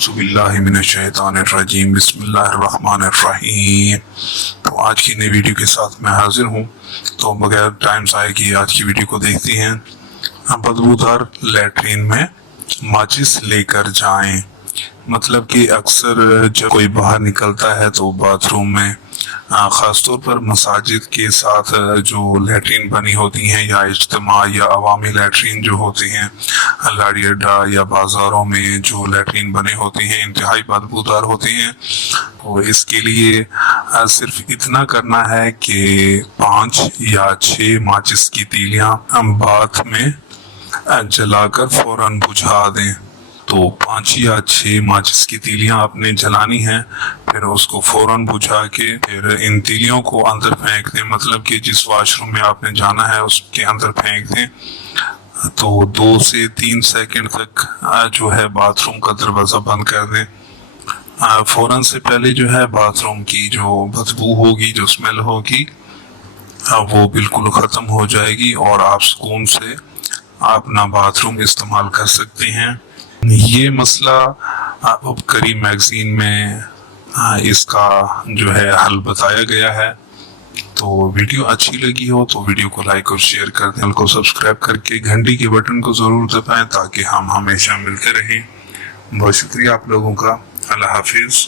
باللہ من الشیطان الرجیم بسم اللہ الرحمن الرحیم۔ تو آج کی نئی ویڈیو کے ساتھ میں حاضر ہوں۔ تو بغیر ٹائم ضائع کیے آج کی ویڈیو کو دیکھتی ہیں۔ بدبودار لیٹرین میں ماچس لے کر جائیں۔ مطلب کہ اکثر جب کوئی باہر نکلتا ہے تو باتھ روم میں خاص طور پر مساجد کے ساتھ جو لیٹرین بنی ہوتی ہیں یا اجتماع یا عوامی لیٹرین جو ہوتی ہیں، لاڑی اڈا یا بازاروں میں جو لیٹرین بنے ہوتی ہیں انتہائی بدبودار ہوتی ہیں۔ تو اس کے لیے صرف اتنا کرنا ہے کہ 5 یا 6 ماچس کی تیلیاں باتھ میں جلا کر فوراً بجھا دیں۔ تو 5 یا 6 ماچس کی تیلیاں آپ نے جلانی ہیں، پھر اس کو فوراً بجھا کے پھر ان تیلیوں کو اندر پھینک دیں۔ مطلب کہ جس واش روم میں آپ نے جانا ہے اس کے اندر پھینک دیں۔ تو 2 سے 3 سیکنڈ تک جو ہے باتھ روم کا دروازہ بند کر دیں۔ فوراً سے پہلے جو ہے باتھ روم کی جو بدبو ہوگی، جو اسمیل ہوگی، وہ بالکل ختم ہو جائے گی اور آپ سکون سے اپنا باتھ روم استعمال کر سکتے ہیں۔ یہ مسئلہ عبقری میگزین میں اس کا جو ہے حل بتایا گیا ہے۔ تو ویڈیو اچھی لگی ہو تو ویڈیو کو لائک اور شیئر کر دیں، کو سبسکرائب کر کے گھنٹی کے بٹن کو ضرور دبائیں تاکہ ہم ہمیشہ ملتے رہیں۔ بہت شکریہ آپ لوگوں کا۔ اللہ حافظ۔